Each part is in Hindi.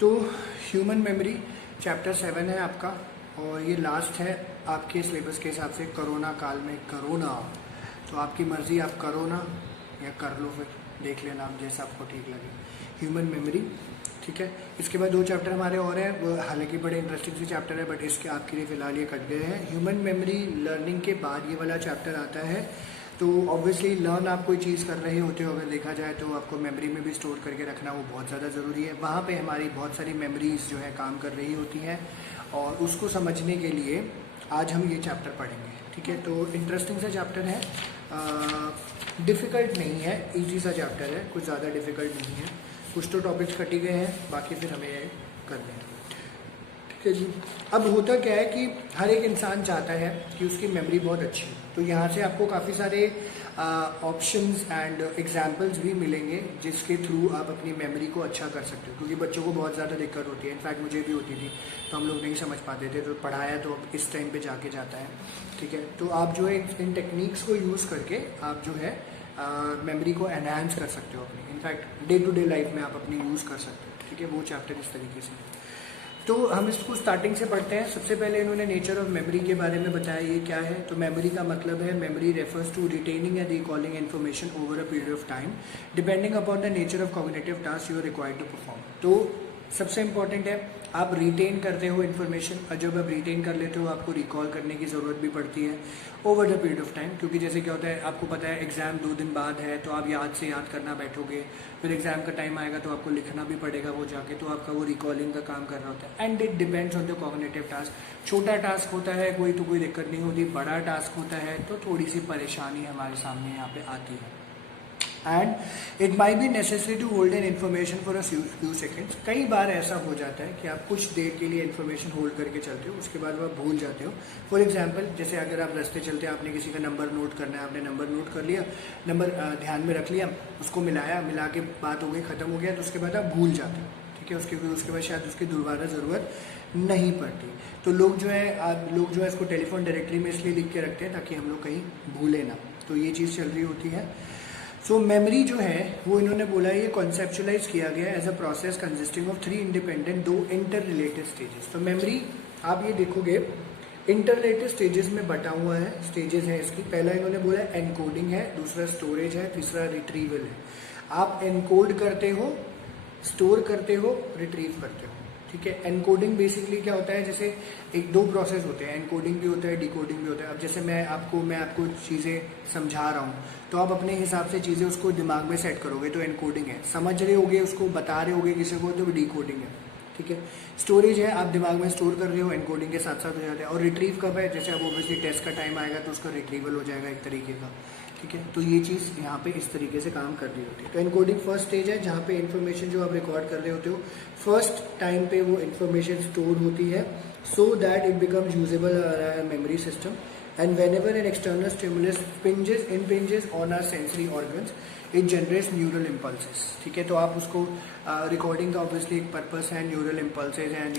तो ह्यूमन मेमोरी चैप्टर 7 है आपका, और ये लास्ट है आपके सिलेबस के हिसाब से। कोरोना काल में करोना, तो आपकी मर्ज़ी, आप करो ना या कर लो, फिर देख लेना आप जैसा आपको ठीक लगे। ह्यूमन मेमोरी, ठीक है। इसके बाद 2 चैप्टर हमारे और हैं, वो हालांकि बड़े इंटरेस्टिंग से चैप्टर है, बट इसके आपके लिए फ़िलहाल ये कट गए हैं। ह्यूमन मेमोरी लर्निंग के बाद ये वाला चैप्टर आता है। तो ऑब्वियसली लर्न आप कोई चीज़ कर रहे होते हो, अगर देखा जाए तो आपको मेमोरी में भी स्टोर करके रखना वो बहुत ज़्यादा ज़रूरी है। वहाँ पे हमारी बहुत सारी मेमोरीज जो है काम कर रही होती हैं, और उसको समझने के लिए आज हम ये चैप्टर पढ़ेंगे, ठीक है। तो इंटरेस्टिंग सा चैप्टर है, डिफ़िकल्ट नहीं है, ईजी सा चैप्टर है, कुछ ज़्यादा डिफ़िकल्ट नहीं है। कुछ तो टॉपिक्स कटी गए हैं, बाकी फिर हमें ये करने हैं, ठीक है जी। अब होता क्या है कि हर एक इंसान चाहता है कि उसकी मेमोरी बहुत अच्छी हो, तो यहाँ से आपको काफ़ी सारे ऑप्शंस एंड एग्जांपल्स भी मिलेंगे जिसके थ्रू आप अपनी मेमोरी को अच्छा कर सकते हो। क्योंकि बच्चों को बहुत ज़्यादा दिक्कत होती है, इनफैक्ट मुझे भी होती थी, तो हम लोग नहीं समझ पाते थे, तो पढ़ाया तो अब इस टाइम पे जाके जाता है, ठीक है। तो आप जो है इन टेक्निक्स को यूज़ करके आप जो है मेमोरी को एनहांस कर सकते हो अपनी, in fact day to day life में आप अपनी यूज़ कर सकते हो, ठीक है। वो चैप्टर इस तरीके से। तो हम इसको स्टार्टिंग से पढ़ते हैं। सबसे पहले इन्होंने नेचर ऑफ मेमोरी के बारे में बताया, ये क्या है। तो मेमोरी का मतलब है, memory refers to retaining and recalling information over a period of time depending upon the nature of cognitive task you are required to perform. तो सबसे इंपॉर्टेंट है, आप रिटेन करते हो इन्फॉर्मेशन, और जब आप रिटेन कर लेते हो आपको रिकॉल करने की ज़रूरत भी पड़ती है over the period of time. क्योंकि जैसे क्या होता है, आपको पता है एग्जाम 2 दिन बाद है, तो आप याद से याद करना बैठोगे, फिर एग्जाम का टाइम आएगा तो आपको लिखना भी पड़ेगा वो जाके, तो आपका वो रिकॉलिंग का काम कर रहा होता है। And it depends on the cognitive task. छोटा टास्क होता है कोई तो कोई दिक्कत नहीं होती, बड़ा टास्क होता है तो थोड़ी सी परेशानी हमारे सामने यहाँ पे आती है। And it may be necessary to hold an information for a few seconds. कई बार ऐसा हो जाता है कि आप कुछ देर के लिए इन्फॉर्मेशन होल्ड करके चलते हो, उसके बाद वो आप भूल जाते हो। फॉर एग्जाम्पल, जैसे अगर आप रास्ते चलते हैं, आपने किसी का नंबर नोट करना है, आपने नंबर नोट कर लिया, नंबर ध्यान में रख लिया, उसको मिला के बात हो गई, ख़त्म हो गया, तो उसके बाद आप भूल जाते हो, ठीक है। उसके बाद शायद उसकी दोबारा ज़रूरत नहीं पड़ती। तो लोग जो है इसको टेलीफोन डायरेक्टरी में इसलिए लिख के रखते हैं ताकि हम लोग कहीं भूलें ना, तो ये चीज़ चल रही होती है। सो मेमोरी जो है वो इन्होंने बोला, ये कॉन्सेप्चुलाइज किया गया as a process consisting of 3 independent 2 interrelated stages. तो मेमोरी आप ये देखोगे इंटर रिलेटेड स्टेजेस में बटा हुआ है, स्टेजेस है इसकी। पहला इन्होंने बोला एनकोडिंग है, दूसरा स्टोरेज है, तीसरा रिट्रीवल है। आप एनकोड करते हो, स्टोर करते हो, रिट्रीव करते हो, ठीक है। एनकोडिंग बेसिकली क्या होता है, जैसे 1-2 प्रोसेस होते हैं, एनकोडिंग भी होता है, डिकोडिंग भी होता है। अब जैसे मैं आपको चीज़ें समझा रहा हूँ, तो आप अपने हिसाब से चीज़ें उसको दिमाग में सेट करोगे तो एनकोडिंग है। समझ रहे होगे, उसको बता रहे होगे किसी को, तो डिकोडिंग है, ठीक है। स्टोरेज है, आप दिमाग में स्टोर कर रहे हो, एनकोडिंग के साथ साथ हो जाता है। और रिट्रीव कब है, जैसे अब ऑब्वियसली टेस्ट का टाइम आएगा तो उसका रिट्रीवल हो जाएगा एक तरीके का, ठीक है। तो ये चीज़ यहाँ पे इस तरीके से काम कर रही होती है। तो एनकोडिंग फर्स्ट स्टेज है, जहाँ पे इन्फॉर्मेशन जो आप रिकॉर्ड कर रहे होते हो, फर्स्ट टाइम पे वो इन्फॉर्मेशन स्टोर होती है, so that it becomes usable memory system. And whenever an external stimulus impinges on our sensory organs, it generates neural impulses, ठीक है। तो आप उसको रिकॉर्डिंग का ऑब्वियसली एक पर्पस है, न्यूरल इम्पल्सेस हैं,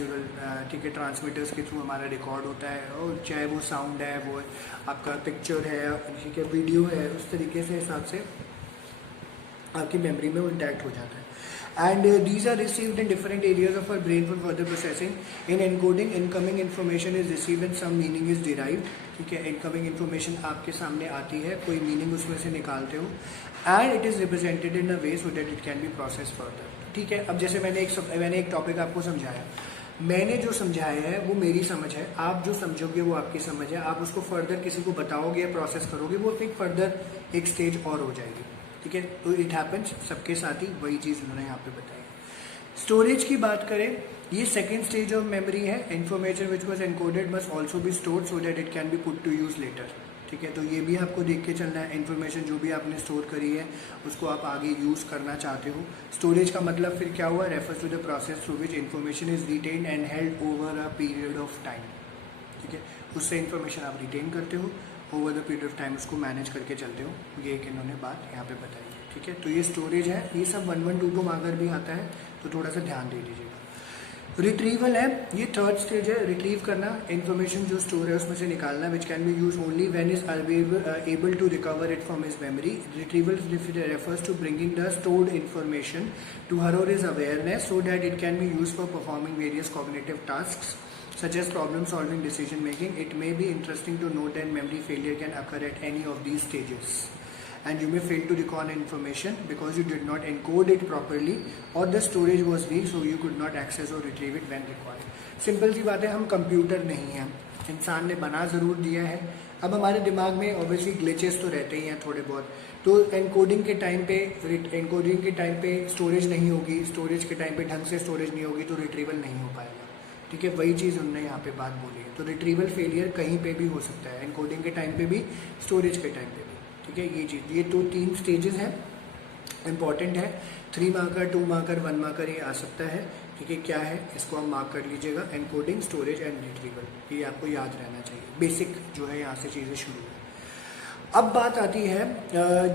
ठीक है, ट्रांसमीटर्स के थ्रू हमारा रिकॉर्ड होता है, और चाहे वो साउंड है, वो आपका पिक्चर है, ठीक है, वीडियो है, उस तरीके से हिसाब से आपकी मेमोरी में वो इंटैक्ट हो जाता है। And these are received in different areas of our brain for further processing. In encoding, incoming information is received and some meaning is derived, ठीक है। इनकमिंग इन्फॉर्मेशन आपके सामने आती है, कोई मीनिंग उसमें से निकालते हो, and it is represented in a way so that it can be process further, ठीक है। अब जैसे मैंने एक टॉपिक आपको समझाया, मैंने जो समझाया है वो मेरी समझ है, आप जो समझोगे वो आपकी समझ है, आप उसको फर्दर किसी को बताओगे या प्रोसेस करोगे, वो एक फर्दर एक स्टेज और हो जाएगी, ठीक है। तो इट हैपन्स सबके साथ ही, वही चीज़ उन्होंने यहाँ पे बताई। स्टोरेज की बात करें, ये सेकेंड स्टेज ऑफ मेमोरी है। Information which was encoded must also be stored so that it can be put to use later, ठीक है। तो ये भी आपको देख के चलना है, इन्फॉर्मेशन जो भी आपने स्टोर करी है उसको आप आगे यूज़ करना चाहते हो। स्टोरेज का मतलब फिर क्या हुआ, refers to the process through which information is retain and held over a period of time, ठीक है। उससे इन्फॉर्मेशन आप रिटेन करते हो, over the period of time उसको मैनेज करके चलते हो, ये एक इन्होंने बात यहाँ पे बताई है, ठीक है। तो ये स्टोरेज है, ये सब 1-1, 2-2 अगर भी आता है तो थोड़ा सा ध्यान दे दीजिएगा। रिट्रीवल है, ये थर्ड स्टेज है, रिट्रीव करना, इन्फॉर्मेशन जो स्टोर है उसमें से निकालना, which can be use only when is able to recover it from his memory. Retrieval refers to bringing the stored information to her or his awareness so that it can be used for performing various cognitive tasks such as problem solving, decision making. It may be interesting to note that memory failure can occur at any of these stages, and you may fail to recall information because you did not encode it properly or the storage was weak so you could not access or retrieve it when required. Simple सी बात है, हम कंप्यूटर नहीं हैं, इंसान ने बना ज़रूर दिया है. अब हमारे दिमाग में ऑब्वियसली ग्लिचेस तो रहते ही हैं थोड़े बहुत, तो एनकोडिंग के टाइम पे स्टोरेज नहीं होगी, स्टोरेज के टाइम पे ढंग से स्टोरेज नहीं होगी तो रिट्रीवल नहीं हो पाएगा. ठीक है, वही चीज़ उन्होंने यहाँ पे बात बोली है. तो रिट्रीवल फेलियर कहीं पे भी हो सकता है, एनकोडिंग के टाइम पे भी, स्टोरेज के टाइम पे भी. ठीक है, ये चीज़, ये तो 3 स्टेजेस हैं, इंपॉर्टेंट है. 3 मार्कर, 2 मार्कर, 1 मार्कर ये आ सकता है. ठीक है, क्या है इसको आप मार्क कर लीजिएगा, एनकोडिंग, स्टोरेज एंड रिट्रीवल, ये आपको याद रहना चाहिए. बेसिक जो है यहाँ से चीज़ें शुरू है. अब बात आती है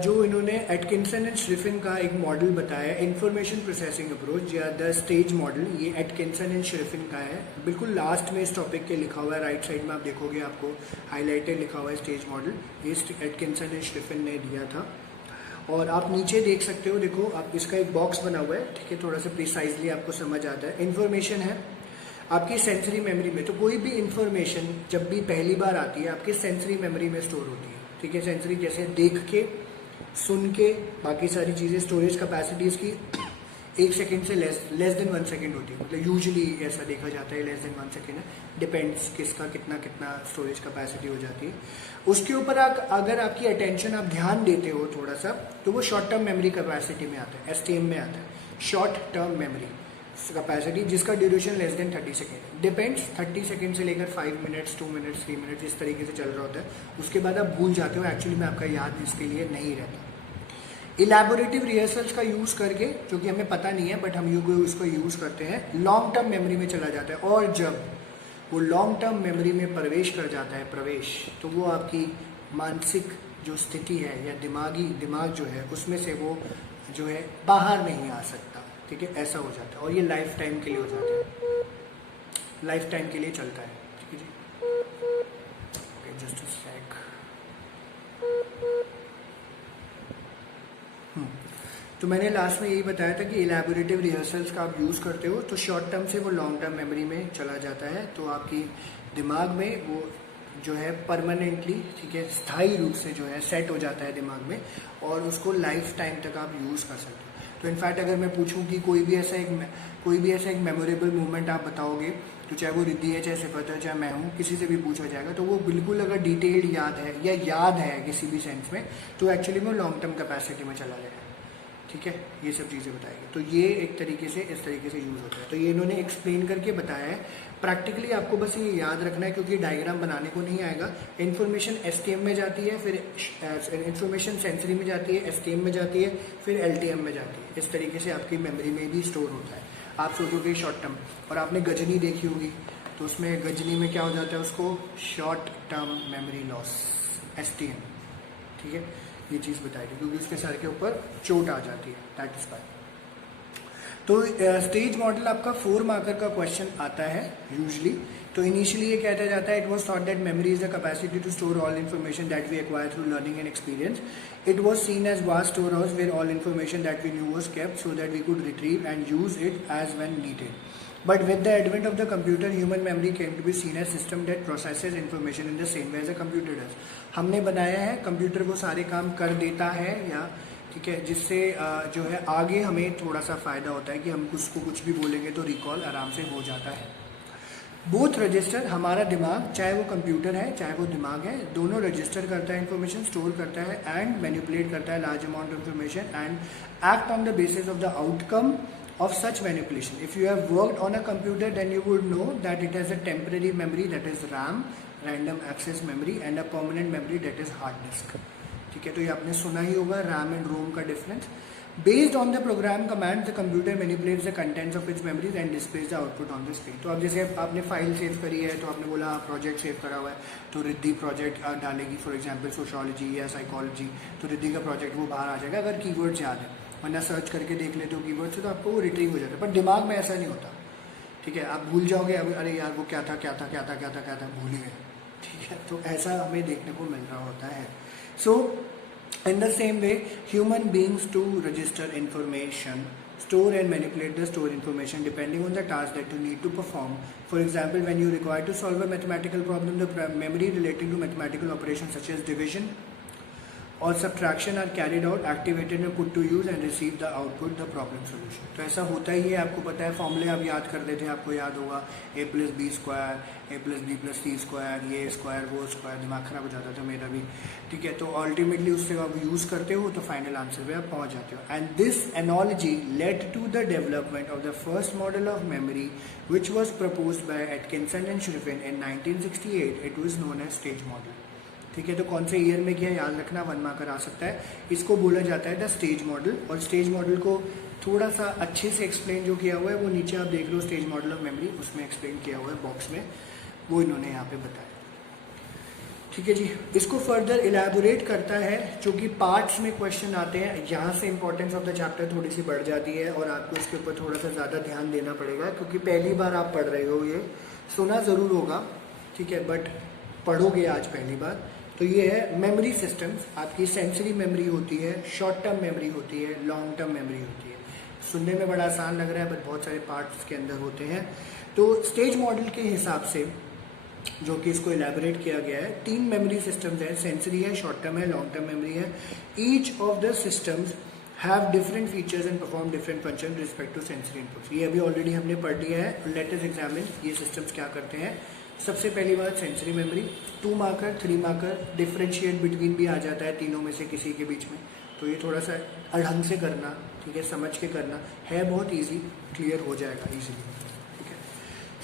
जो इन्होंने एटकिंसन एंड श्रिफिन का एक मॉडल बताया, इंफॉर्मेशन प्रोसेसिंग अप्रोच या द स्टेज मॉडल. ये एटकिंसन एंड श्रिफिन का है, बिल्कुल लास्ट में इस टॉपिक के लिखा हुआ है, राइट साइड में आप देखोगे आपको हाईलाइटेड लिखा हुआ है स्टेज मॉडल. ये एटकिंसन एंड श्रिफिन ने दिया था. और आप नीचे देख सकते हो, देखो आप, इसका एक बॉक्स बना हुआ है. ठीक है, थोड़ा सा प्रिसाइजली आपको समझ आता है. इन्फॉर्मेशन है आपकी सेंसरी मेमोरी में, तो कोई भी इंफॉर्मेशन जब भी पहली बार आती है आपकी सेंसरी मेमोरी में स्टोर होती है. ठीक है, सेंसरी जैसे देख के, सुन के, बाकी सारी चीज़ें. स्टोरेज कैपेसिटी इसकी 1 सेकेंड से लेस देन 1 सेकेंड होती है, मतलब यूजुअली ऐसा देखा जाता है, लेस देन 1 सेकेंड है. डिपेंड्स किसका कितना स्टोरेज कैपेसिटी हो जाती है. उसके ऊपर अगर आपकी अटेंशन, आप ध्यान देते हो थोड़ा सा, तो वो शॉर्ट टर्म मेमोरी कैपेसिटी में आता है, STM में आता है, शॉर्ट टर्म मेमोरी कैपेसिटी, जिसका duration less than 30 second. Depends, 30 second से लेकर 5 मिनट्स, 2 मिनट्स, 3 मिनट्स, इस तरीके से चल रहा होता है. उसके बाद आप भूल जाते हो, एक्चुअली में आपका याद इसके लिए नहीं रहता. इलैबोरेटिव रिहर्सल्स का यूज़ करके, जो कि हमें पता नहीं है बट हम उसको यूज़ करते हैं, लॉन्ग टर्म मेमोरी में चला जाता है. और जब वो लॉन्ग टर्म मेमोरी में प्रवेश कर जाता है, तो वो आपकी मानसिक जो स्थिति है या दिमाग जो है उसमें से वो जो है बाहर नहीं आ सकता. ठीक है, ऐसा हो जाता है. और ये लाइफ टाइम के लिए हो जाता है, लाइफ टाइम के लिए चलता है. ठीक है जी, जस्ट अ सेक. तो मैंने लास्ट में यही बताया था कि इलैबोरेटिव रिहर्सल्स का आप यूज़ करते हो तो शॉर्ट टर्म से वो लॉन्ग टर्म मेमोरी में चला जाता है. तो आपकी दिमाग में वो जो है परमानेंटली, ठीक है, स्थायी रूप से जो है सेट हो जाता है दिमाग में, और उसको लाइफ टाइम तक आप यूज़ कर सकते हो. तो इनफैक्ट अगर मैं पूछूं कि कोई भी ऐसा एक मेमोरेबल मोमेंट आप बताओगे, तो चाहे वो रिद्धि है, चाहे सिफत है, चाहे मैं हूँ, किसी से भी पूछा जाएगा तो वो बिल्कुल अगर डिटेल्ड याद है या याद है किसी भी सेंस में, तो एक्चुअली वो लॉन्ग टर्म कैपेसिटी में चला जाएगा. ठीक है, ये सब चीज़ें बताएगी. तो ये एक तरीके से इस तरीके से यूज़ होता है. तो ये इन्होंने एक्सप्लेन करके बताया है. प्रैक्टिकली आपको बस ये याद रखना है, क्योंकि डायग्राम बनाने को नहीं आएगा. इन्फॉर्मेशन STM में जाती है, फिर इन्फॉर्मेशन सेंसरी में जाती है, STM में जाती है, फिर LTM में जाती है. इस तरीके से आपकी मेमोरी में भी स्टोर होता है. आप सोचोगे शॉर्ट टर्म, और आपने गजनी देखी होगी, तो उसमें गजनी में क्या हो जाता है, उसको short term memory loss, STM. ठीक है, ये चीज़ बताएगी क्योंकि उसके सर के ऊपर चोट आ जाती है, दैट इज वाई. तो स्टेज मॉडल आपका 4 मार्कर का क्वेश्चन आता है यूजुअली. तो इनिशियली ये कहता जाता है, it was thought that memory is the capacity to store all information that we acquire through learning and experience. It was seen as vast storehouse where all information that we knew was kept so that we could retrieve and use it as when needed. But with the advent of the computer, human memory came to be seen as system that processes information in the same way as a computer does. हमने बनाया है, कंप्यूटर वो सारे काम कर देता है, या ठीक है, जिससे जो है आगे हमें थोड़ा सा फ़ायदा होता है कि हम उसको कुछ भी बोलेंगे तो रिकॉल आराम से हो जाता है. बोथ रजिस्टर, हमारा दिमाग, चाहे वो कंप्यूटर है चाहे वो दिमाग है, दोनों रजिस्टर करता है इन्फॉर्मेशन, स्टोर करता है एंड मैनिपुलेट करता है large amount of information and act on the basis of the outcome of such manipulation. If you have worked on a computer, then you would know that it has a temporary memory, that is RAM, random access memory, and a permanent memory, that is hard disk. ठीक है, तो ये आपने सुना ही होगा RAM and ROM का difference. Based on the program commands, the computer manipulates the contents of its memories and displays the output on the screen. तो अब जैसे आपने फाइल सेव करी है, तो आपने बोला प्रोजेक्ट सेव करा हुआ है, तो रिद्धि प्रोजेक्ट डालेगी, फॉर एग्जांपल सोशोलॉजी या साइकोलॉजी, तो रिद्धि का प्रोजेक्ट वो बाहर आ जाएगा अगर कीवर्ड्स याद है, वरना सर्च करके देख लेते हो कीवर्ड से तो आपको वो रिट्रीव हो जाता है. पर दिमाग में ऐसा नहीं होता. ठीक है, आप भूल जाओगे, अब अरे यार वो क्या था क्या था क्या था क्या था क्या था, भूल गए। ठीक है, तो ऐसा हमें देखने को मिल रहा होता है। सो in the same way, human beings to register information, store and manipulate the stored information depending on the task that you need to perform. For example, when you require to solve a mathematical problem, the memory relating to mathematical operations such as division और subtraction are carried out, activated and put to use and receive the output the problem solution. तो ऐसा होता ही है, आपको पता है, फॉर्मूले आप याद कर लेते हैं, आपको याद होगा a plus B square, a plus B plus C square, ये स्क्वायर वो स्क्वायर, दिमाग खराब हो जाता था मेरा भी। ठीक है, तो अल्टीमेटली उससे आप यूज़ करते हो तो फाइनल आंसर पे आप पहुंच जाते हो। And this analogy led to the development of the first model of memory which was proposed by Atkinson and Shiffrin in 1968। It was known as stage model. ठीक है, तो कौन से ईयर में किया याद रखना, 1 मार्कर आ सकता है। इसको बोला जाता है द स्टेज मॉडल, और स्टेज मॉडल को थोड़ा सा अच्छे से एक्सप्लेन जो किया हुआ है वो नीचे आप देख लो, स्टेज मॉडल ऑफ मेमोरी, उसमें एक्सप्लेन किया हुआ है बॉक्स में, वो इन्होंने यहाँ पे बताया। ठीक है जी, इसको फर्दर इलेबोरेट करता है, जो कि पार्ट्स में क्वेश्चन आते हैं, यहाँ से इंपॉर्टेंस ऑफ द चैप्टर थोड़ी सी बढ़ जाती है और आपको इसके ऊपर थोड़ा सा ज़्यादा ध्यान देना पड़ेगा, क्योंकि पहली बार आप पढ़ रहे हो, ये सुना ज़रूर होगा, ठीक है, बट पढ़ोगे आज पहली बार। तो ये है मेमोरी सिस्टम्स। आपकी सेंसरी मेमोरी होती है, शॉर्ट टर्म मेमोरी होती है, लॉन्ग टर्म मेमोरी होती है। सुनने में बड़ा आसान लग रहा है बट बहुत सारे पार्ट्स के अंदर होते हैं। तो स्टेज मॉडल के हिसाब से जो कि इसको इलेबोरेट किया गया है, 3 मेमोरी सिस्टम्स हैं, सेंसरी है, शॉर्ट टर्म है, लॉन्ग टर्म मेमोरी है। Each of the systems have different features and perform different function respect to sensory inputs. ये अभी ऑलरेडी हमने पढ़ लिया है। लेट अस एग्जामिन ये सिस्टम्स क्या करते हैं। सबसे पहली बात sensory memory, 2 marker 3 marker, differentiate between भी आ जाता है तीनों में से किसी के बीच में, तो ये थोड़ा सा ढंग से करना, ठीक है, समझ के करना है, बहुत इजी, क्लियर हो जाएगा इजीली। ठीक है,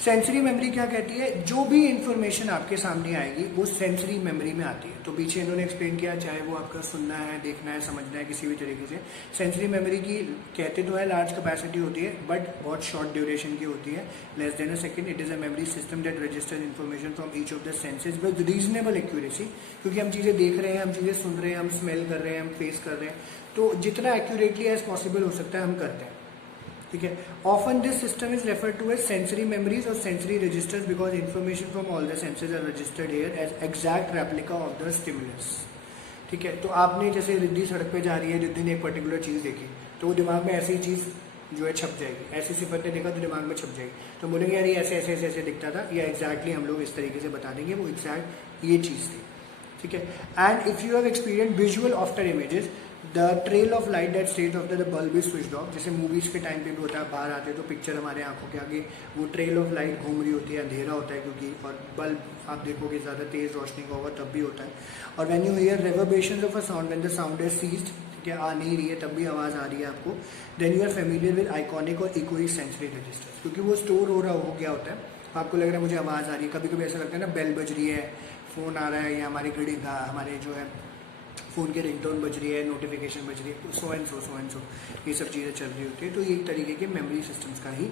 सेंसरी मेमोरी क्या कहती है, जो भी इंफॉर्मेशन आपके सामने आएगी वो सेंसरी मेमोरी में आती है। तो पीछे इन्होंने एक्सप्लेन किया, चाहे वो आपका सुनना है, देखना है, समझना है, किसी भी तरीके से। सेंसरी मेमोरी की कहते तो है लार्ज कैपेसिटी होती है, बट बहुत शॉर्ट ड्यूरेशन की होती है, less than a second. It is a memory system that register information from each of the senses with reasonable accuracy. क्योंकि हम चीज़ें देख रहे हैं, हम चीज़ें सुन रहे हैं, हम स्मेल कर रहे हैं, हम फेस कर रहे हैं, तो जितना एक्यूरेटली एज पॉसिबल हो सकता है हम करते हैं। ठीक है, often this system is refer to as sensory memories और sensory registers because information from all the senses are registered here as exact replica of the stimulus. ठीक है, तो आपने जैसे रिद्धि सड़क पे जा रही है, रिद्धि ने एक पर्टिकुलर चीज़ देखी, तो वो दिमाग में ऐसी चीज़ जो है छप जाएगी, ऐसी सिफत ने देखा तो दिमाग में छप जाएगी, तो बोलेंगे यार ये ऐसे ऐसे ऐसे ऐसे दिखता था, या एग्जैक्टली हम लोग इस तरीके से बता देंगे वो एग्जैक्ट ये चीज़ थी। ठीक है, and if you have experience visual after images the trail of light that state of the bulb is switched off. जैसे मूवीज़ के टाइम पे भी होता है, बाहर आते हैं तो पिक्चर हमारे आंखों के आगे वो ट्रेल ऑफ लाइट घूम रही होती है, अंधेरा होता है क्योंकि, और बल्ब आप देखोगे ज़्यादा तेज़ रोशनी का होगा तब भी होता है। और when you hear reverberations of a sound, when the sound is ceased, ठीक है, आ नहीं रही है तब भी आवाज़ आ रही है आपको, then you are familiar with iconic और इकोइक सेंसरी रजिस्टर्स, क्योंकि वो स्टोर हो गया होता है। आपको लग रहा है मुझे आवाज़ आ रही है, कभी कभी ऐसा लगता है ना, बेल बज रही है, फ़ोन आ रहा है, या हमारी घड़ी हमारे जो है फ़ोन के रिंगटोन बज रही है, नोटिफिकेशन बज रही है, सो एंड सो, ये सब चीज़ें चल रही होती है। तो ये एक तरीके के मेमोरी सिस्टम्स का ही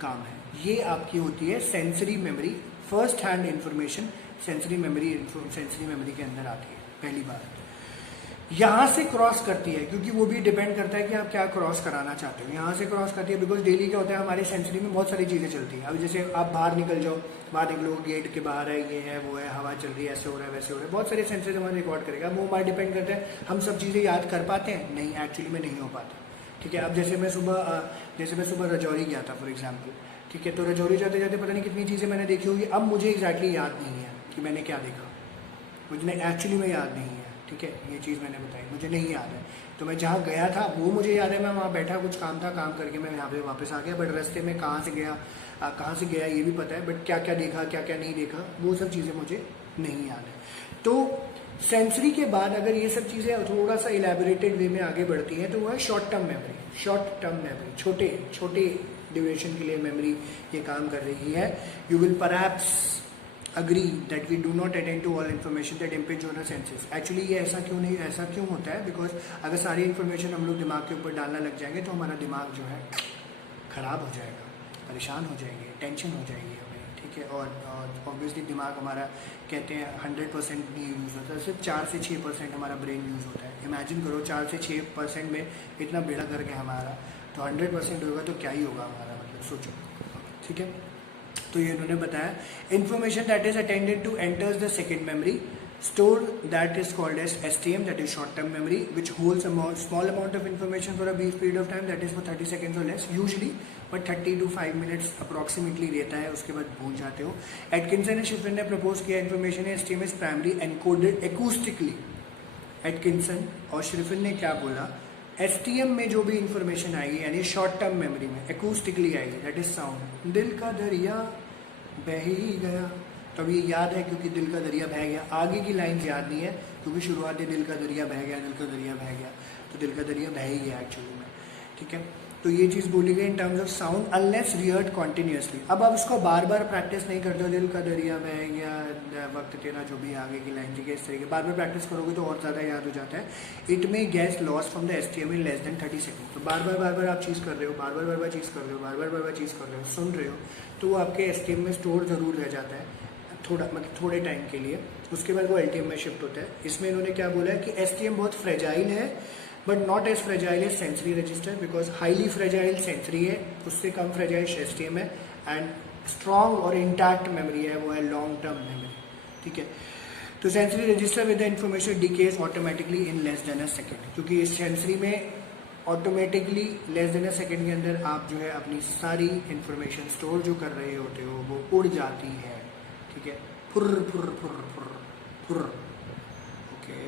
काम है। ये आपकी होती है sensory memory, first hand information sensory memory के अंदर आती है। पहली बार यहाँ से क्रॉस करती है, क्योंकि वो भी डिपेंड करता है कि आप क्या क्रॉस कराना चाहते हो। यहाँ से क्रॉस करती है बिकॉज डेली क्या होता है, हमारे सेंसरी में बहुत सारी चीज़ें चलती हैं। अब जैसे आप बाहर निकल जाओ, बाहर निकलो, गेट के बाहर है, ये है, वो है, हवा चल रही है, ऐसे हो रहा है, वैसे हो रहा है, बहुत सारे सेंसर्स हमारे रिकॉर्ड करेगा। वो हमारा डिपेंड करता है, हम सब चीज़ें याद कर पाते हैं, नहीं, एक्चुअली में नहीं हो पाता। ठीक है, अब जैसे मैं सुबह रजौरी गया था फॉर एग्जाम्पल, ठीक है, तो रजौरी जाते जाते पता नहीं कितनी चीज़ें मैंने देखी होगी, अब मुझे एग्जैक्टली याद नहीं है कि मैंने क्या देखा, मुझे एक्चुअली में याद नहीं है। ठीक है, ये चीज़ मैंने बताई, मुझे नहीं याद है। तो मैं जहाँ गया था वो मुझे याद है, मैं वहाँ बैठा, कुछ काम था, काम करके मैं यहाँ पे वापस आ गया, बट रास्ते में कहाँ से गया ये भी पता है, बट क्या क्या देखा, क्या क्या नहीं देखा, वो सब चीज़ें मुझे नहीं याद है। तो सेंसरी के बाद अगर ये सब चीज़ें थोड़ा सा इलेबोरेटेड वे में आगे बढ़ती हैं तो वो है शॉर्ट टर्म मेमोरी, छोटे ड्यूरेशन के लिए मेमोरी ये काम कर रही है। You will perhaps agree that we do not attend to all information that impinge on our senses. Actually ये ऐसा क्यों होता है, बिकॉज अगर सारी इन्फॉर्मेशन हम लोग दिमाग के ऊपर डालना लग जाएंगे तो हमारा दिमाग जो है ख़राब हो जाएगा, परेशान हो जाएंगे, टेंशन हो जाएगी हमें। ठीक है, और ऑब्वियसली दिमाग हमारा कहते हैं 100% नहीं यूज़ होता, सिर्फ 4 से 6% हमारा ब्रेन यूज़ होता है। इमेजिन करो 4 से 6% में इतना बेड़ा करके हमारा, तो 100% होगा तो क्या ही होगा हमारा, मतलब सोचो। ठीक है, तो ये इन्होंने बताया information that is attended to enters the second memory store that is called as STM, that is short term memory, which holds a small amount of information for a brief period of time, that is for 30 seconds or less usually, but 30 to 5 minutes approximately रहता है, उसके बाद भूल जाते हो. एटकिंसन एंड शिफ्रिन ने प्रपोज किया इन्फॉर्मेशन है STM is primarily encoded acoustically. Atkinson और शिफ्रिन ने क्या बोला, STM में जो भी इंफॉर्मेशन आएगी यानी शॉर्ट टर्म मेमोरी में acoustically आएगी, that is sound. दिल का दरिया बह ही गया, तो अब ये याद है क्योंकि दिल का दरिया बह गया. आगे की लाइन याद नहीं है क्योंकि शुरुआत है दिल का दरिया बह गया, दिल का दरिया बह गया, तो दिल का दरिया बह ही गया एक्चुअली में. ठीक है, तो ये चीज़ बोली गई in terms of sound unless reheard continuously. अब आप उसको बार बार प्रैक्टिस नहीं करते हो, दिल का दरिया बह गया, वक्त तेरा, जो भी आगे की लाइन थी, इस तरीके बार बार प्रैक्टिस करोगे तो और ज़्यादा याद हो जाता है. इट में gas laws from the STM in less then 30 second. तो बार बार आप चीज़ कर रहे हो, बार बार चीज़ कर रहे हो, बार बार चीज़ कर रहे हो, सुन रहे हो, तो वो आपके STM में स्टोर ज़रूर रह जाता है थोड़ा, मतलब थोड़े टाइम के लिए. उसके बाद वो LTM में शिफ्ट होता है. इसमें इन्होंने क्या बोला है कि STM बहुत फ्रेजाइल है, but not as fragile as sensory register, because highly fragile sensory है, उससे कम फ्रेजाइल STM है, एंड स्ट्रॉन्ग और इंटैक्ट मेमोरी है, वो है लॉन्ग टर्म मेमोरी. ठीक है, तो sensory register with the information decays automatically in less than a second, क्योंकि इस सेंसरी में automatically less than a second के अंदर आप जो है अपनी सारी इंफॉर्मेशन स्टोर जो कर रहे होते हो वो उड़ जाती है. ठीक है, फुर्र फुर्र फुर्र फुर्र फुर्र. Okay,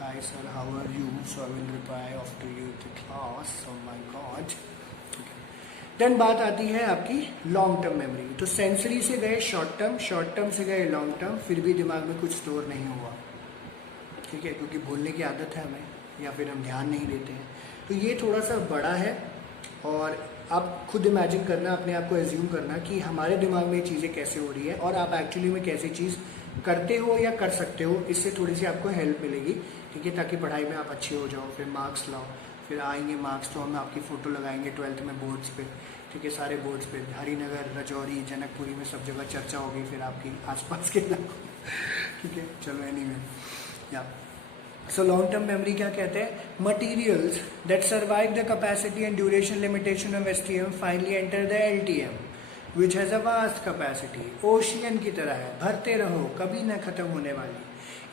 hi sir, how are you? So I will reply after you the class. Oh my God. देन बात आती है आपकी लॉन्ग टर्म मेमोरी. तो सेंसरी से गए शॉर्ट टर्म, शॉर्ट टर्म से गए लॉन्ग टर्म, फिर भी दिमाग में कुछ स्टोर नहीं हुआ. ठीक है, क्योंकि भूलने की आदत है हमें, या फिर हम ध्यान नहीं देते हैं. तो ये थोड़ा सा बड़ा है, और आप खुद इमेजिन करना, अपने आप को एज्यूम करना कि हमारे दिमाग में चीज़ें कैसे हो रही है और आप एक्चुअली में कैसे चीज़ करते हो या कर सकते हो. इससे थोड़ी सी आपको हेल्प मिलेगी. ठीक है, ताकि पढ़ाई में आप अच्छे हो जाओ, फिर मार्क्स लाओ, फिर आएंगे मार्क्स तो हम आपकी फ़ोटो लगाएंगे 12th में बोर्ड्स पे. ठीक है, सारे बोर्ड्स पे, हरिनगर, रजौरी, जनकपुरी में सब जगह चर्चा होगी फिर आपकी आसपास के इलाकों. ठीक है, चलो एनीवे, या सो लॉन्ग टर्म मेमोरी क्या कहते हैं? Materials that survive the capacity and duration limitation of STM finally enter the LTM which has a vast capacity. Ocean की तरह है, भरते रहो, कभी न खत्म होने वाली.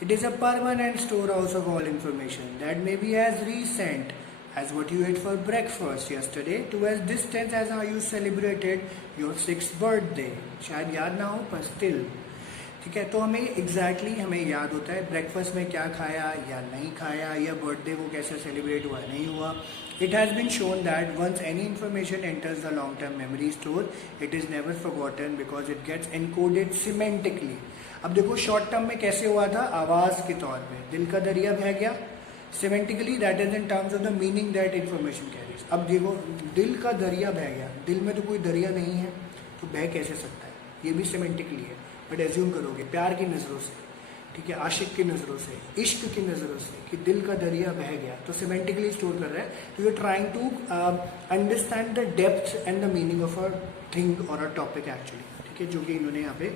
It is a permanent storehouse of all information that may be as recent as what you ate for breakfast yesterday to as distant as how you celebrated your 6th birthday. शायद याद ना हो पर स्टिल. ठीक है, तो हमें एग्जैक्टली हमें याद होता है ब्रेकफास्ट में क्या खाया या नहीं खाया, या बर्थडे वो कैसे सेलिब्रेट हुआ नहीं हुआ. It has been shown that once any information enters the long term memory store it is never forgotten because it gets encoded semantically. अब देखो शॉर्ट टर्म में कैसे हुआ था, आवाज़ के तौर पे दिल का दरिया बह गया. Semantically that is in terms of the meaning that information carries. अब देखो दिल का दरिया बह गया, दिल में तो कोई दरिया नहीं है, तो बह कैसे सकता है? ये भी सिमेंटिकली है, बट एज्यूम करोगे प्यार की नज़रों से, ठीक है, आशिक की नज़रों से, इश्क की नज़रों से कि दिल का दरिया बह गया, तो सिमेंटिकली स्टोर कर रहा है. तो you are trying to understand the depth and the meaning of a thing और अ टॉपिक एक्चुअली. ठीक है, जो कि इन्होंने यहाँ पे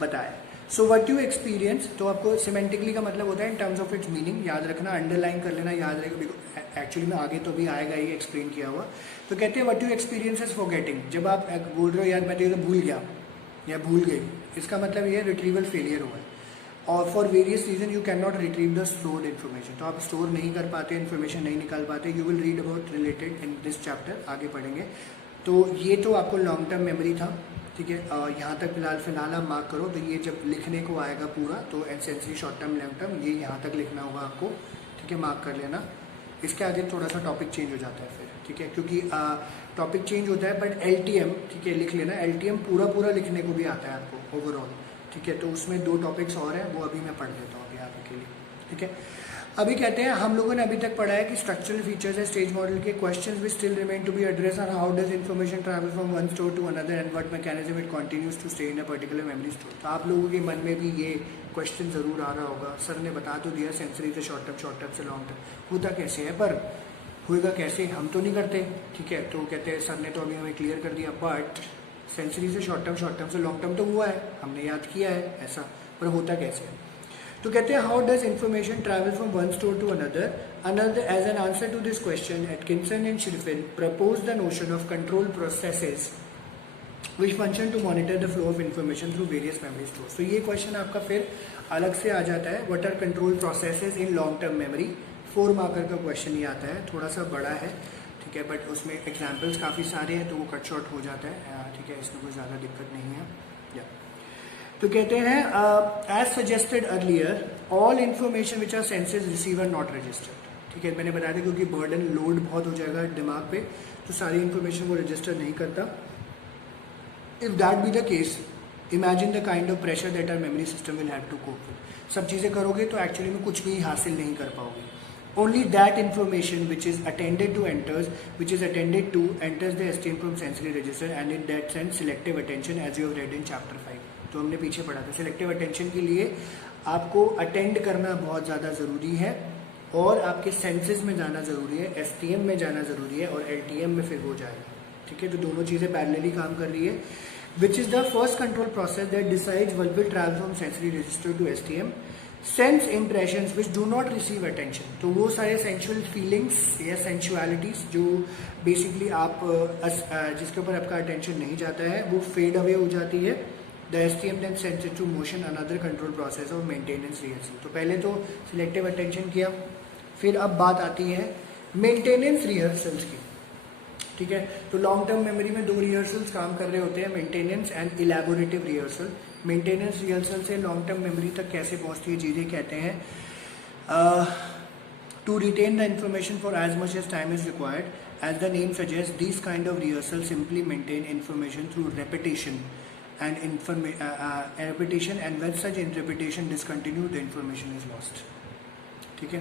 बताया. सो व्हाट यू एक्सपीरियंस, तो आपको सिमेंटिकली का मतलब होता है इन टर्म्स ऑफ इट्स मीनिंग. याद रखना, अंडरलाइन कर लेना, याद रहेगा. एक्चुअली में आगे तो भी आएगा ही एक्सप्लेन किया हुआ. तो कहते हैं what you experience is forgetting. जब आप बोल रहे हो यार मैं तो ये तो भूल गया या भूल गई, इसका मतलब ये रिट्रीवल फेलियर हुआ है. और for various reason you can not retrieve the stored information. तो आप स्टोर नहीं कर पाते, इन्फॉर्मेशन नहीं निकाल पाते. You will read about related in this chapter, आगे पढ़ेंगे. तो ये तो आपको लॉन्ग टर्म मेमोरी था. ठीक है, यहाँ तक फिलहाल आप मार्क करो. तो ये जब लिखने को आएगा पूरा, तो essentially short term long term ये यहाँ तक लिखना होगा आपको. ठीक है, मार्क कर लेना. इसके आगे थोड़ा सा टॉपिक चेंज हो जाता है फिर. ठीक है, क्योंकि टॉपिक चेंज होता है, बट LTM, ठीक है, लिख लेना. LTM पूरा लिखने को भी आता है आपको ओवरऑल. ठीक है, तो उसमें 2 टॉपिक्स और हैं, वो अभी मैं पढ़ लेता हूँ अभी आपके लिए. ठीक है, अभी कहते हैं हम लोगों ने अभी तक पढ़ा है कि स्ट्रक्चरल फीचर्स है स्टेज मॉडल के. क्वेश्चंस भी still remain to be address on how does information travel from one store to another and what mechanism it continues to stay in a particular memory store. तो आप लोगों के मन में भी ये क्वेश्चन ज़रूर आ रहा होगा, सर ने बता तो दिया सेंसरी से शॉर्ट टर्म से लॉन्ग टर्म होता कैसे है, पर होएगा कैसे, हम तो नहीं करते. ठीक है, तो कहते हैं सर ने तो अभी हमें क्लियर कर दिया, बट सेंसरी से शॉर्ट टर्म से लॉन्ग टर्म तो हुआ है, हमने याद किया है ऐसा, पर होता कैसे है. तो कहते हैं how does information travel from one store to another as an answer to this question Atkinson and Shiffrin propose the notion of control processes which function to monitor the flow of information through various memory store. तो ये क्वेश्चन आपका फिर अलग से आ जाता है, what are control processes in long term memory. 4 marker का क्वेश्चन ही आता है, थोड़ा सा बड़ा है, ठीक है, बट उसमें एग्जाम्पल्स काफ़ी सारे हैं तो वो कट शॉर्ट हो जाता है, ठीक है, इसमें कोई ज़्यादा दिक्कत नहीं है। तो कहते हैं as suggested earlier all information which our senses receive are not registered. ठीक है, मैंने बताया था क्योंकि बर्डन लोड बहुत हो जाएगा दिमाग पे, तो सारी इन्फॉर्मेशन वो रजिस्टर नहीं करता। If that be the case, imagine the kind of pressure that our memory system will have to cope with. सब चीज़ें करोगे तो एक्चुअली में कुछ भी हासिल नहीं कर पाओगे। Only that information which is attended to enters the STM from sensory register, and in that sense selective attention as you have read in chapter 5। तो हमने पीछे पढ़ा था, सिलेक्टिव अटेंशन के लिए आपको अटेंड करना बहुत ज़्यादा ज़रूरी है और आपके सेंसेस में जाना ज़रूरी है, STM में जाना ज़रूरी है और LTM में फिर हो जाएगा। ठीक है, तो दोनों चीज़ें पैरेलली काम कर रही है। Which is the first control process that decides what will travel from sensory register to STM। Sense impressions which do not receive attention, तो वो सारे सेंशुअल फीलिंग्स या सेंशुअलिटीज जो बेसिकली आप जिसके ऊपर आपका अटेंशन नहीं जाता है वो फेड अवे हो जाती है। The STM then sends it to motion another control process of maintenance rehearsal। तो पहले तो सिलेक्टिव अटेंशन किया, फिर अब बात आती है मेंटेनेंस रिहर्सल्स की। ठीक है, तो लॉन्ग टर्म मेमोरी में 2 रिहर्सल्स काम कर रहे होते हैं, maintenance and elaborative rehearsal. Maintenance rehearsal से लॉन्ग टर्म मेमोरी तक कैसे पहुंचती है चीज़ें, कहते हैं to retain the information for as much as time is required. As the name suggest this kind of rehearsal simply maintain information through repetition and when such repetition discontinue the information is lost। ठीक है,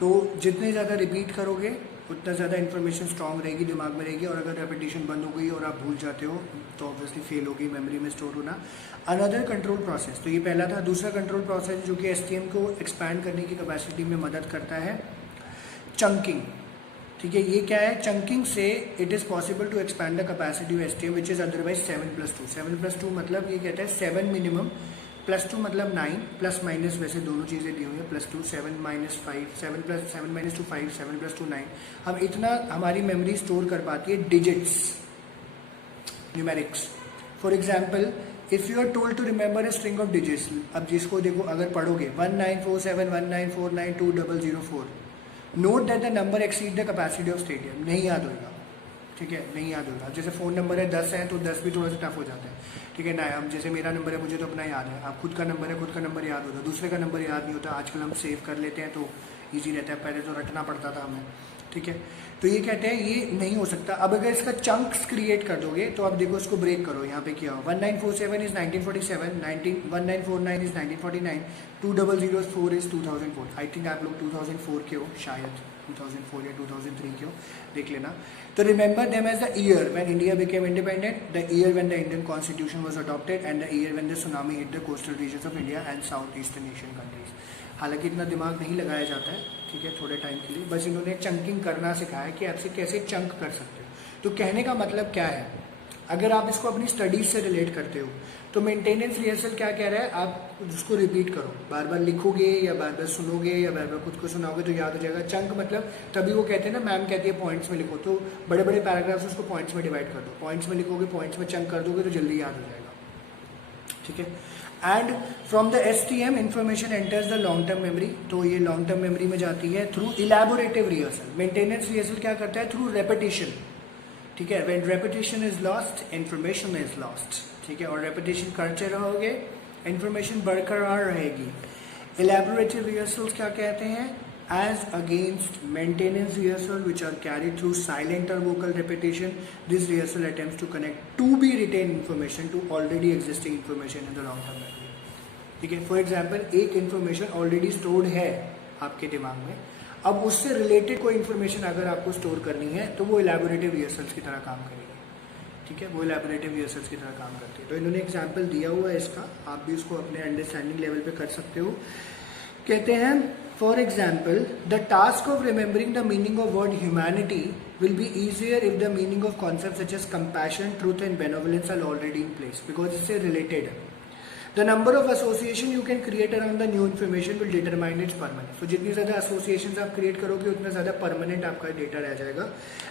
तो जितने ज़्यादा रिपीट करोगे उतना ज़्यादा इन्फॉर्मेशन स्ट्रांग रहेगी, दिमाग में रहेगी, और अगर रेपिटेशन बंद हो गई और आप भूल जाते हो तो ऑब्वियसली फेल होगी मेमोरी में स्टोर होना। अनदर कंट्रोल प्रोसेस, तो ये पहला था। दूसरा कंट्रोल प्रोसेस जो कि STM को एक्सपैंड करने की कैपेसिटी में मदद करता है, चंकिंग। ठीक है, ये क्या है, चंकिंग से it is possible to expand the capacity of STM which is otherwise 7+2। 7+2 मतलब ये कहता है 7 मिनिमम, +2 मतलब 9, प्लस माइनस वैसे दोनों चीज़ें दी हुई है, +2 7 - 5 7 - 2 5 7+2 9। हम इतना हमारी मेमोरी स्टोर कर पाती है digits, numerics. For example if you are told to remember a string of digits, अब जिसको देखो अगर पढ़ोगे 194719492004, note that the number exceed the capacity of stadium, नहीं याद होगा। ठीक है, नहीं याद होगा। जैसे फ़ोन नंबर है 10 है तो 10 भी थोड़ा सा टफ हो जाता है। ठीक है ना, अब जैसे मेरा नंबर है मुझे तो अपना याद है, आप खुद का नंबर है खुद का नंबर याद होता है, दूसरे का नंबर याद नहीं होता। आजकल हम सेव कर लेते हैं तो ईजी रहता है, पहले तो रटना पड़ता था हमें। ठीक है, तो ये कहते हैं ये नहीं हो सकता। अब अगर इसका चंक्स क्रिएट कर दोगे तो अब देखो इसको ब्रेक करो, यहाँ पे क्या हो, 1947 is 1947, 1949 is 1949, 2004 is 2004। I think आप लोग 2004 के हो, शायद 2004 या 2003 के हो, देख लेना। तो remember them as the year when India became independent, the year when the Indian constitution was adopted, and the year when the tsunami hit the coastal regions of India and south eastern Asian countries. हालांकि इतना दिमाग नहीं लगाया जाता है, ठीक है, थोड़े टाइम के लिए, बस इन्होंने चंकिंग करना सिखाया कि आपसे कैसे चंक कर सकते हो। तो कहने का मतलब क्या है, अगर आप इसको अपनी स्टडीज से रिलेट करते हो तो मेंटेनेंस रिहर्सल क्या कह रहा है, आप उसको रिपीट करो, बार बार लिखोगे या बार बार सुनोगे या बार बार खुद को सुनाओगे तो याद हो जाएगा। चंक मतलब तभी वो कहते हैं ना, मैम कहती है पॉइंट्स में लिखो, तो बड़े बड़े पैराग्राफ्स उसको पॉइंट्स में डिवाइड कर दो, पॉइंट्स में लिखोगे, पॉइंट्स में चंक कर दोगे तो जल्दी याद हो जाएगा। ठीक है, and from the STM information enters the long term memory, तो ये लॉन्ग टर्म मेमोरी में जाती है through elaborative rehearsal. Maintenance rehearsal क्या करता है, थ्रू रेपिटेशन। ठीक है, when repetition is lost information is lost. ठीक है, और रेपिटेशन करते रहोगे इंफॉर्मेशन बरकरार रहेगी। इलेबोरेटिव रिहर्सल्स क्या कहते हैं, as against maintenance rehearsal which are carried through silent or vocal repetition, this rehearsal attempts to connect to be retained information to already existing information in the long term memory। ठीक है, फॉर एग्जाम्पल एक इन्फॉर्मेशन ऑलरेडी स्टोर्ड है आपके दिमाग में, अब उससे रिलेटेड कोई इन्फॉर्मेशन अगर आपको स्टोर करनी है तो वो इलेबोरेटिव रिहर्सल्स की तरह काम करेगी। ठीक है, वो इलेबोरेटिव रिहर्सल्स की तरह काम करती है। तो इन्होंने एग्जाम्पल दिया हुआ है इसका, आप भी उसको अपने अंडरस्टैंडिंग लेवल पे कर सकते हो। कहते हैं for example the task of remembering the meaning of word humanity will be easier if the meaning of concept such as compassion, truth and benevolence are already in place, because इससे रिलेटेड है। The number of association you can create around the new information will determine its permanent. तो जितनी ज़्यादा एसोसिएशन आप क्रिएट करोगे उतना ज़्यादा परमानेंट आपका डेटा रह जाएगा।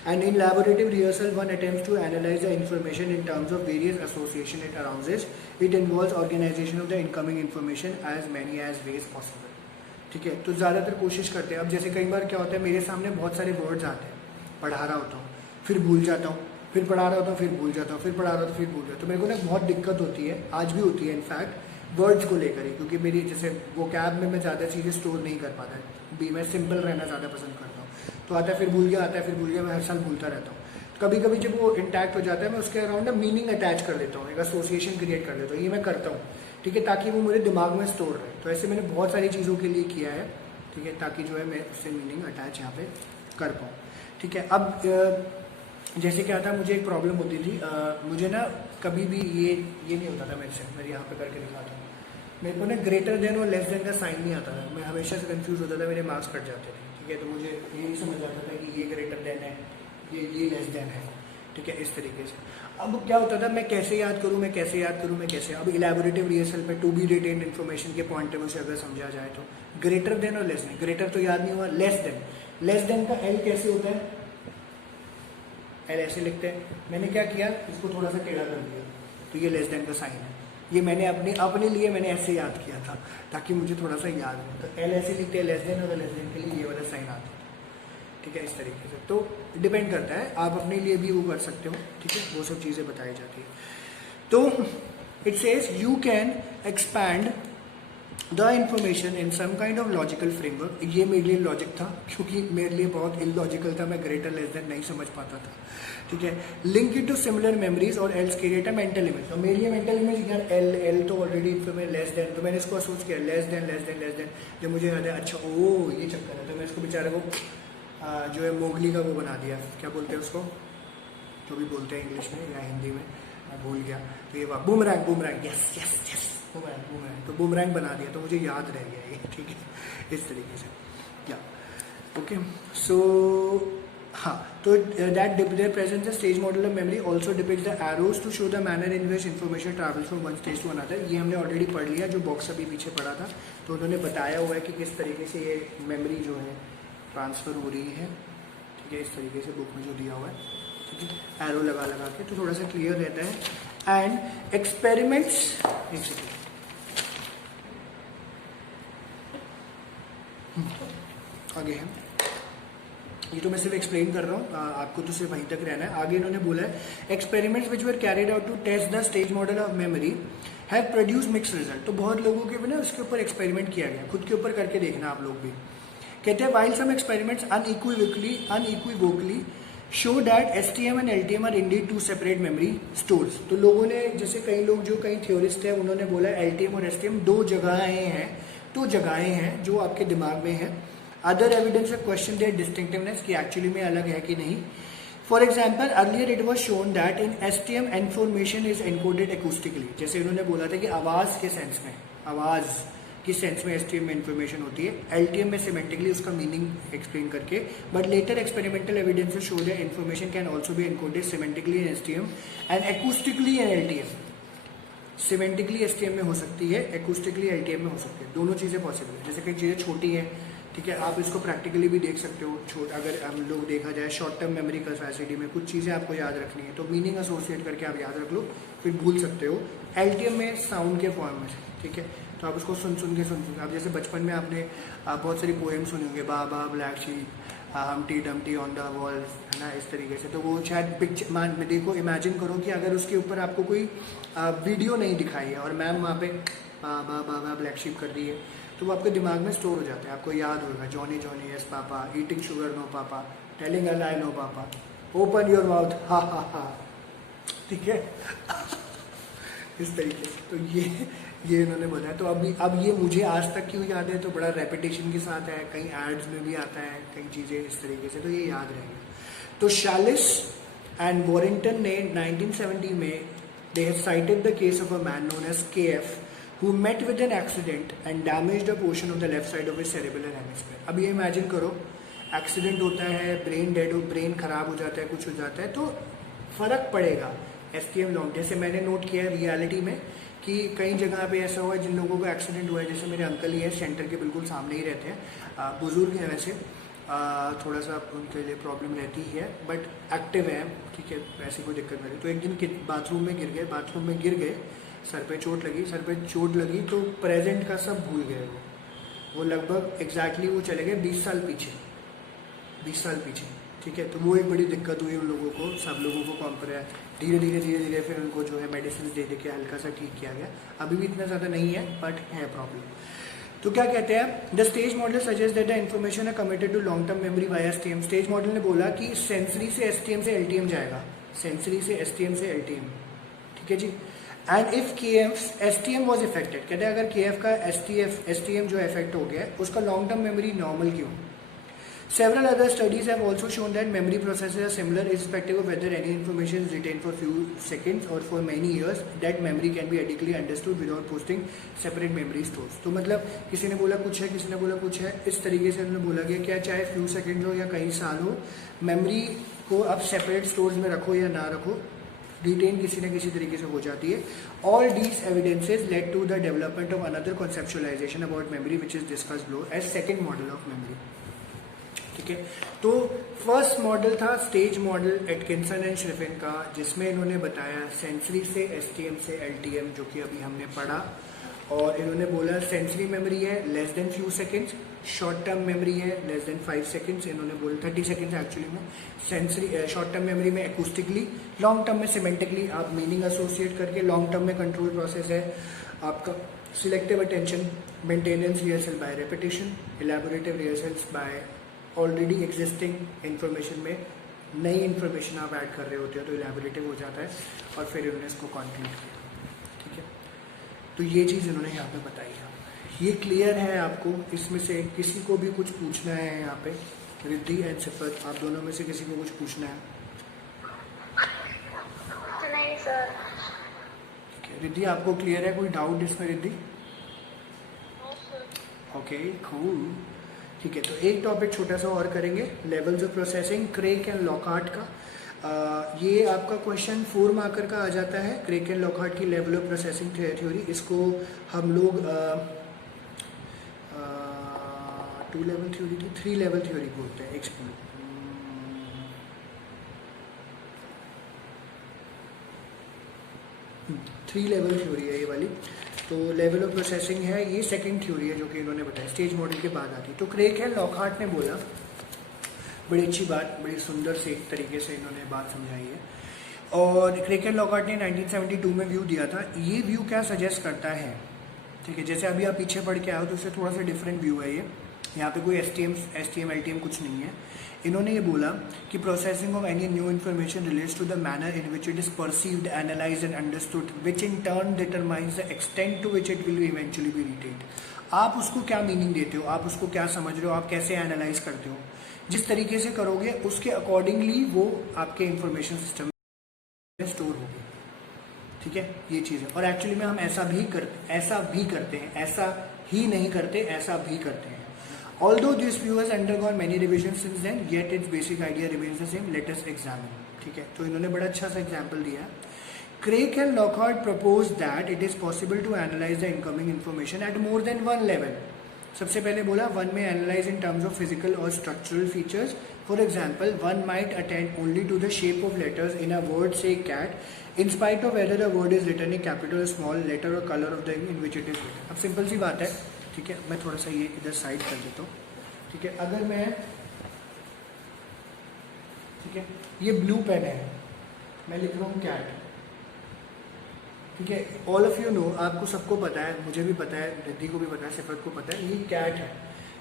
And in laboratory rehearsal one attempts to analyse the information in terms of various association it arounds it involves organisation of the incoming information as many as ways possible. ठीक है, तो ज़्यादातर कोशिश करते हैं। अब जैसे कई बार क्या होता है, मेरे सामने बहुत सारे वर्ड्स आते हैं, पढ़ा रहा होता हूँ फिर भूल जाता हूँ, फिर पढ़ा रहा होता हूँ फिर भूल जाता हूँ, फिर पढ़ा रहा होता हूँ फिर भूल जाता हूँ। तो मेरे को ना बहुत दिक्कत होती है, आज भी होती है इनफैक्ट, वर्ड्स को लेकर ही, क्योंकि मेरी जैसे वो कैब में मैं ज़्यादा चीज़ें स्टोर नहीं कर पाता भी, मैं सिंपल रहना ज़्यादा पसंद करता हूँ। तो आता है फिर भूल गया, आता है फिर भूल गया, मैं हर साल भूलता रहता हूँ। कभी कभी जब वो इंटैक्ट हो जाता है मैं उसके अराउंड ना मीनिंग अटैच कर लेता हूँ, एक एसोसिएशन क्रिएट कर लेता हूँ, ये मैं करता हूँ। ठीक है, ताकि वो मेरे दिमाग में स्टोर रहे। तो ऐसे मैंने बहुत सारी चीज़ों के लिए किया है। ठीक है, ताकि जो है मैं उससे मीनिंग अटैच यहाँ पे कर पाऊँ। ठीक है, अब जैसे क्या था, मुझे एक प्रॉब्लम होती थी, मुझे ना कभी भी ये नहीं होता था मेरे से, मैं यहाँ पे करके दिखाता हूँ, मेरे को ना ग्रेटर देन और लेस देन का साइन नहीं आता था। मैं हमेशा से कंफ्यूज होता था, मेरे मार्क्स कट जाते थे। ठीक है, तो मुझे ये नहीं समझ आता था कि ये ग्रेटर देन है, ये लेस देन है। ठीक है, इस तरीके से। अब क्या होता था, मैं कैसे याद करूँ, मैं कैसे याद करूँ, मैं कैसे। अब इलेबोरेटिव रिहर्सल में टू बी रिटेन्ड इन्फॉर्मेशन के पॉइंट ऑफ व्यू से अगर समझा जाए तो ग्रेटर देन और लेस देन, ग्रेटर तो याद नहीं हुआ, लेस देन का एल कैसे होता है, एल ऐसे लिखते हैं। मैंने क्या किया, इसको थोड़ा सा टेढ़ा कर दिया, तो ये लेस देन का साइन है। ये मैंने अपने लिए मैंने ऐसे याद किया था ताकि मुझे थोड़ा सा याद हो। तो एल ऐसे लिखते हैं लेस देन, और लेस देन के लिए ये वाला साइन आता है। ठीक है, इस तरीके से। तो डिपेंड करता है, आप अपने लिए भी वो कर सकते हो। ठीक है, वो सब चीज़ें बताई जाती है। तो it says you can expand the information in some kind of logical framework. ये मेरे लिए लॉजिक था, क्योंकि मेरे लिए बहुत इलॉजिकल था, मैं ग्रेटर लेस देन नहीं समझ पाता था। ठीक है, link it to similar memories और else create a mental image. तो मेरे लिए मेंटल इमेज यार एल तो ऑलरेडी इन्फॉर्मेशन लेस देन, तो मैंने इसको सोच किया लेस देन। जब मुझे याद है, अच्छा ओ ये चक्कर है, तो मैं इसको बेचारे को जो है मोगली का वो बना दिया, क्या बोलते हैं उसको, जो भी बोलते हैं इंग्लिश में या हिंदी में, मैं भूल गया। तो ये बूमरैंग, यस बूमरैंग, तो बूमरैंग बना दिया, तो मुझे याद रह गया ये। ठीक है, इस तरीके से। या ओके, सो हाँ, तो that there presence the stage model of memory also depicts the arrows to show the manner in which information travels from one stage to another. ये हमने ऑलरेडी पढ़ लिया, जो बॉक्स अभी पीछे पढ़ा था, तो उन्होंने बताया हुआ है कि किस तरीके से ये मेमोरी जो है ट्रांसफ़र हो रही है। ठीक है, इस तरीके से बुक में जो दिया हुआ है। ठीक है, एरो लगा के, तो थोड़ा सा क्लियर रहता है। एंड एक्सपेरिमेंट्स, एक सेकेंड, आगे है, ये तो मैं सिर्फ एक्सप्लेन कर रहा हूँ, आपको तो सिर्फ वहीं तक रहना है। आगे इन्होंने बोला है experiments which were carried out to test the stage model of memory have produce mix result. तो बहुत लोगों के भी ना उसके ऊपर एक्सपेरिमेंट किया गया, खुद के ऊपर करके देखना आप लोग भी। कहते हैं while some experiments unequivocally show that STM and LTM are indeed two separate memory stores. तो लोगों ने, जैसे कई थ्योरिस्ट हैं, उन्होंने बोला एलटीएम और एसटीएम दो जगहें हैं जो आपके दिमाग में है। Other evidence of question their distinctiveness, कि एक्चुअली में अलग है कि नहीं। For example earlier it was shown that in STM information is encoded acoustically. जैसे इन्होंने बोला था कि आवाज़ के सेंस में एसटीएम में इन्फॉर्मेशन होती है, एलटीएम में सिमेंटिकली उसका मीनिंग एक्सप्लेन करके। But later experimental evidence show that information can also be encoded semantically in STM and acoustically in LTM. Semantically STM में हो सकती है, एकूस्टिकली एलटीएम में हो सकती है, दोनों चीज़ें पॉसिबल है। जैसे कई चीज़ें छोटी हैं, ठीक है, आप इसको प्रैक्टिकली भी देख सकते हो। अगर हम लोग देखा जाए शॉर्ट टर्म मेमोरी कैपेसिटी में कुछ चीज़ें आपको याद रखनी है, तो मीनिंग एसोसिएट करके आप याद रख लो, फिर भूल सकते हो। एलटीएम में साउंड के फॉर्म में, ठीक है, तो आप उसको सुन के आप जैसे बचपन में आपने बहुत सारी पोएम सुनी होंगे, baa baa black sheep, Humpty Dumpty on the wall, है ना, इस तरीके से। तो वो शायद पिक्चर देखो, इमेजिन करो कि अगर उसके ऊपर आपको कोई वीडियो नहीं दिखाई है और मैम वहाँ पे बाबा ब्लैक शीप कर रही है, तो वो आपके दिमाग में स्टोर हो जाता है, आपको याद होगा Johnny Johnny yes papa, eating sugar no papa, telling a lie no papa, open your mouth ha. ठीक है इस तरीके से। तो ये इन्होंने बताया। तो अब ये मुझे आज तक क्यों याद है, तो बड़ा रेपिटेशन के साथ है, कई एड्स में भी आता है, कई चीज़ें इस तरीके से, तो ये याद रहेगा। तो शैलिस एंड वॉरिंगटन ने 1970 में they have cited the case of a man known as KF who met with an accident and damaged a portion of the left side of his cerebral hemisphere। अब ये इमेजिन करो, एक्सीडेंट होता है, ब्रेन खराब हो जाता है, कुछ हो जाता है, तो फर्क पड़ेगा एसटीएम लॉन्ग। जैसे मैंने नोट किया है रियलिटी में कि कई जगह पे ऐसा हुआ है जिन लोगों को एक्सीडेंट हुआ है, जैसे मेरे अंकल ही है, सेंटर के बिल्कुल सामने ही रहते हैं, बुजुर्ग हैं वैसे, थोड़ा सा उनके लिए प्रॉब्लम रहती ही है, बट एक्टिव है, ठीक है, ऐसी कोई दिक्कत नहीं। तो एक दिन बाथरूम में गिर गए, सर पे चोट लगी तो प्रेजेंट का सब भूल गए वो लगभग एग्जैक्टली वो चले गए 20 साल पीछे, ठीक है। तो वो एक बड़ी दिक्कत हुई उन लोगों को, सब लोगों को कॉम्प्रेस धीरे धीरे फिर उनको जो है मेडिसिन दे के हल्का सा ठीक किया गया। अभी भी इतना ज़्यादा नहीं है बट है प्रॉब्लम। तो क्या कहते हैं, the stage model suggest that the information है committed to long term memory via STM. Stage model ने बोला कि सेंसरी से एसटीएम से एलटीएम जाएगा, ठीक है जी। And if KF STM was affected, कहते हैं अगर केएफ का एसटीएम जो इफेक्ट हो गया उसका लॉन्ग टर्म मेमोरी नॉर्मल क्यों। Several other studies have also shown that memory processes are similar irrespective of whether any information is retained for few seconds or for many years. That memory can be adequately understood without posting separate memory stores. तो मतलब किसी ने बोला कुछ है, किसी ने बोला कुछ है, इस तरीके से उन्होंने बोला गया क्या चाहे फ्यू सेकेंड हो या कई साल हो, मेमोरी को आप सेपरेट स्टोर्स में रखो या ना रखो, रिटेन किसी न किसी तरीके से हो जाती है। All these evidences led to the development of another conceptualization about memory which is discussed below as second model of memory. ठीक है, तो फर्स्ट मॉडल था स्टेज मॉडल एटकिंसन एंड श्रिफिन का, जिसमें इन्होंने बताया सेंसरी से एसटीएम से एलटीएम, जो कि अभी हमने पढ़ा, और इन्होंने बोला सेंसरी मेमोरी है less than few seconds, short term memory है लेस देन 5 सेकंड्स, इन्होंने बोला 30 सेकंड्स एक्चुअली में। सेंसरी शॉर्ट टर्म मेमोरी में एक्यूस्टिकली, लॉन्ग टर्म में सिमेंटिकली, आप मीनिंग एसोसिएट करके, लॉन्ग टर्म में कंट्रोल प्रोसेस है आपका selective attention, maintenance rehearsal by repetition, elaborative rehearsals by already existing information में नई इन्फॉर्मेशन आप ऐड कर रहे होते हो तो इलैबोरेटिव हो जाता है, और फिर इन्होंने इसको कंक्लूड किया। ठीक है, तो ये चीज़ इन्होंने यहाँ पे बताई है। ये क्लियर है आपको? इसमें से किसी को भी कुछ पूछना है यहाँ पे? रिद्धि एंड सिफत, आप दोनों में से किसी को कुछ पूछना है? नहीं सर। ठीक है, रिद्धि आपको क्लियर है? कोई डाउट इसमें रिद्धि? ओके कूल, ठीक है। तो एक टॉपिक छोटा सा और करेंगे, levels of processing, crack and Lockhart का। ये आपका क्वेश्चन 4 मार्कर का आ जाता है, क्रेक एंड लॉकहार्ट की लेवल ऑफ प्रोसेसिंग थ्योरी। इसको हम लोग 2 लेवल थ्योरी की 3 लेवल थ्योरी बोलते हैं। एक्सप्लेन 3 लेवल थ्योरी है ये वाली। तो लेवल ऑफ प्रोसेसिंग है, ये सेकंड थ्योरी है जो कि इन्होंने बताया, स्टेज मॉडल के बाद आती। तो क्रेक एंड लॉकहार्ट ने बोला, बड़ी अच्छी बात, बड़ी सुंदर से एक तरीके से इन्होंने बात समझाई है। और क्रेक एंड लॉकहार्ट ने 1972 में व्यू दिया था। ये व्यू क्या सजेस्ट करता है, ठीक है, जैसे अभी आप पीछे पढ़ के आओ तो उससे थोड़ा सा डिफरेंट व्यू है ये। यहाँ पे कोई एसटीएम एलटीएम कुछ नहीं है। इन्होंने ये बोला कि processing of any new information relates to the manner in which it is perceived, analysed and understood, which in turn determines the extent to which it will eventually be retained. आप उसको क्या मीनिंग देते हो, आप उसको क्या समझ रहे हो, आप कैसे एनालाइज करते हो, जिस तरीके से करोगे उसके अकॉर्डिंगली वो आपके इंफॉर्मेशन सिस्टम में स्टोर होगी। ठीक है, ये चीज़ है। और एक्चुअली में हम ऐसा भी करते हैं, ऐसा ही नहीं करते, ऐसा भी करते हैं। Although this view has undergone many revisions since then, yet its basic idea remains the same. Let us examine. ठीक है, तो इन्होंने बड़ा अच्छा सा एग्जाम्पल दिया। Craik and Lockhart proposed that it is possible to analyze the incoming information at more than one level. सबसे पहले बोला one may analyze in terms of physical or structural features. For example, one might attend only to the shape of letters in a word, say cat, in spite of whether the word is written in capital or small letter or color of the ink in which it is written. अब सिंपल सी बात है, ठीक है, मैं थोड़ा सा ये इधर साइड कर देता हूँ। ठीक है, अगर मैं, ठीक है, ये ब्लू पेन है, मैं लिख रहा हूँ कैट, ठीक है, ऑल ऑफ यू नो, आपको सबको पता है, मुझे भी पता है, रिद्धि को भी पता है, सिफत को पता है, ये कैट है।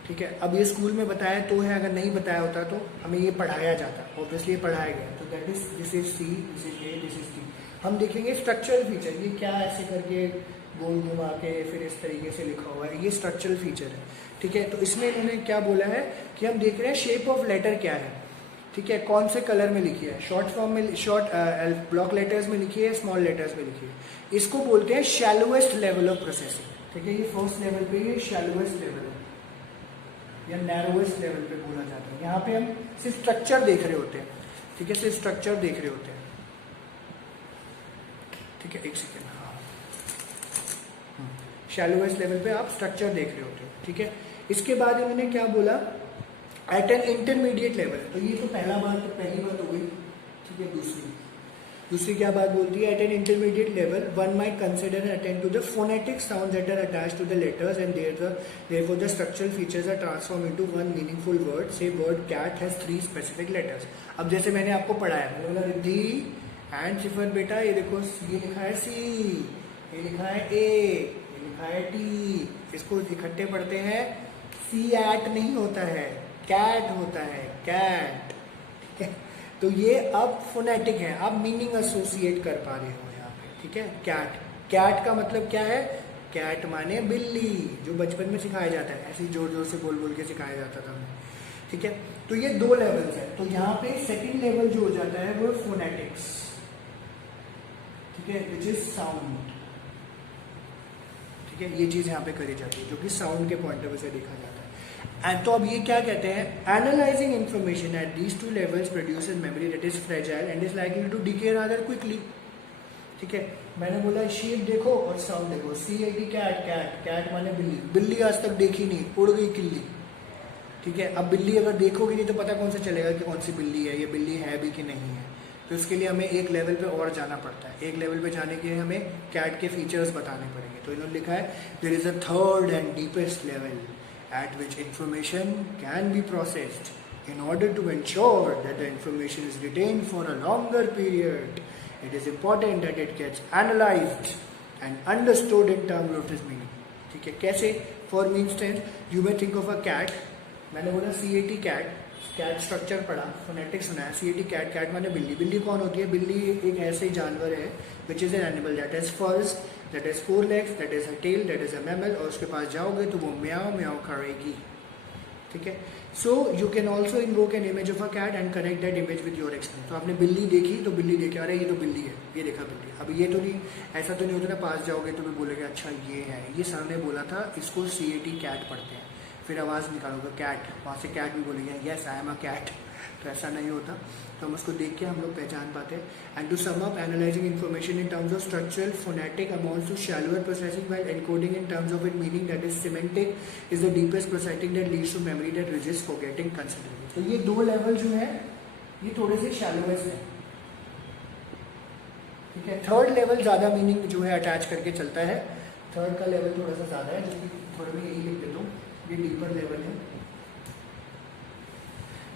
ठीक है, अब ये स्कूल में बताया तो है, अगर नहीं बताया होता तो हमें ये पढ़ाया जाता, ऑब्वियसली ये पढ़ाया गया। तो that is this is C, this is A, this is D. हम देखेंगे स्ट्रक्चरल फीचर, ये क्या ऐसे करके गोल घुमा के फिर इस तरीके से लिखा हुआ है, ये स्ट्रक्चरल फीचर है। ठीक है, तो इसमें इन्होंने क्या बोला है कि हम देख रहे हैं शेप ऑफ लेटर क्या है, ठीक है, कौन से कलर में लिखी है, शॉर्ट फॉर्म में, शॉर्ट ब्लॉक लेटर्स में लिखी है, स्मॉल लेटर्स में लिखी है। इसको बोलते हैं शैलोएस्ट लेवल ऑफ प्रोसेसिंग। ठीक है, ये फर्स्ट लेवल पे ये शैलोएस्ट लेवल है या नैरोएस्ट लेवल पे बोला जाता है। यहाँ पे हम सिर्फ स्ट्रक्चर देख रहे होते हैं। ठीक है, सिर्फ स्ट्रक्चर देख रहे होते हैं। ठीक है, एक सेकेंड, हाँ शैलोएस्ट लेवल पे आप स्ट्रक्चर देख रहे होते हो, ठीक है। इसके बाद इन्होंने क्या बोला, एट एन इंटरमीडिएट लेवल, तो ये तो पहली बात हो गई, ठीक है। दूसरी क्या बात बोलती है, at an intermediate level one might consider and attend to the phonetic sound that are attached to the letters and therefore the structural features are transform into one meaningful word. Say word cat has 3 specific letters. अब जैसे मैंने आपको पढ़ाया, मैंने बोला रिद्धि एंड सिफर बेटा, ये देखो ये लिखा है सी, ये लिखा है ए, ये लिखा है टी, इसको इकट्ठे पढ़ते हैं, सी एट नहीं होता है, कैट होता है, कैट, ठीक है। तो ये अब फोनेटिक है, आप मीनिंग एसोसिएट कर पा रहे हो यहाँ पे, ठीक है। कैट, कैट का मतलब क्या है, कैट माने बिल्ली, जो बचपन में सिखाया जाता है, ऐसे जोर जोर से बोल बोल के सिखाया जाता था हमें, ठीक है। तो ये 2 लेवल्स है। तो यहाँ पे सेकंड लेवल जो हो जाता है वो फोनेटिक्स, ठीक है, विच इज साउंड, ठीक है। ये चीज यहाँ पे करी जाती है जो कि साउंड के पॉइंट ऑफ व्यू से देखा जाता है। एंड तो अब ये क्या कहते हैं, analysing information at these 2 levels produces memory that is fragile and is likely to decay rather quickly, ठीक है। मैंने बोला शेप देखो और साउंड देखो, CAT कैट, कैट, कैट माने बिल्ली, बिल्ली आज तक देखी नहीं, उड़ गई किल्ली, ठीक है। अब बिल्ली अगर देखोगे नहीं तो पता कौन सा चलेगा कि कौन सी बिल्ली है, ये बिल्ली है भी कि नहीं है। तो इसके लिए हमें एक लेवल पे और जाना पड़ता है। एक लेवल पे जाने के लिए हमें कैट के फीचर्स बताने पड़ेंगे। तो इन्होंने लिखा है there is a third and deepest level at which information can be processed in order to ensure that the information is retained for a longer period. It is important that it gets analyzed and understood in terms of its meaning. ठीक है, कैसे? For instance, you may think of a cat. मैंने बोला CAT cat, कैट स्ट्रक्चर पढ़ा, फोनेटिक सुना है, CAT कैट, कैट माने बिल्ली। बिल्ली कौन होती है? बिल्ली एक ऐसे जानवर है which is an animal that is first, that is 4 legs, that is a tail, that is a mammal, और उसके पास जाओगे तो वो म्याओ म्याओ करेगी, ठीक है। So you can also invoke an image of a cat and connect that image with your experience. तो आपने बिल्ली देखी तो बिल्ली देखी, अरे ये तो बिल्ली है, ये देखा बिल्ली। अब ये तो नहीं, ऐसा तो नहीं होता ना, पास जाओगे तो भी बोलोगे अच्छा ये है, ये सर ने बोला था, इसको CAT कैट पढ़ते हैं, फिर आवाज़ निकालोगे कैट, वहाँ से कैट भी बोलेंगे yes I am a cat. तो ऐसा नहीं होता, तो हम उसको देख के हम लोग पहचान पाते हैं। And to sum up, analysing information in terms of structural phonetic amounts to shallower processing while encoding in terms of it meaning that is semantic is the deepest processing that leads to memory that resist forgetting considerable. तो ये 2 लेवल जो है ये थोड़े से शैलोएस्ट है, ठीक है। थर्ड लेवल ज़्यादा मीनिंग जो है अटैच करके चलता है, थर्ड का लेवल थोड़ा सा ज़्यादा है, जो कि थोड़ा मैं यही लिख देता हूँ, ये डीपर लेवल है,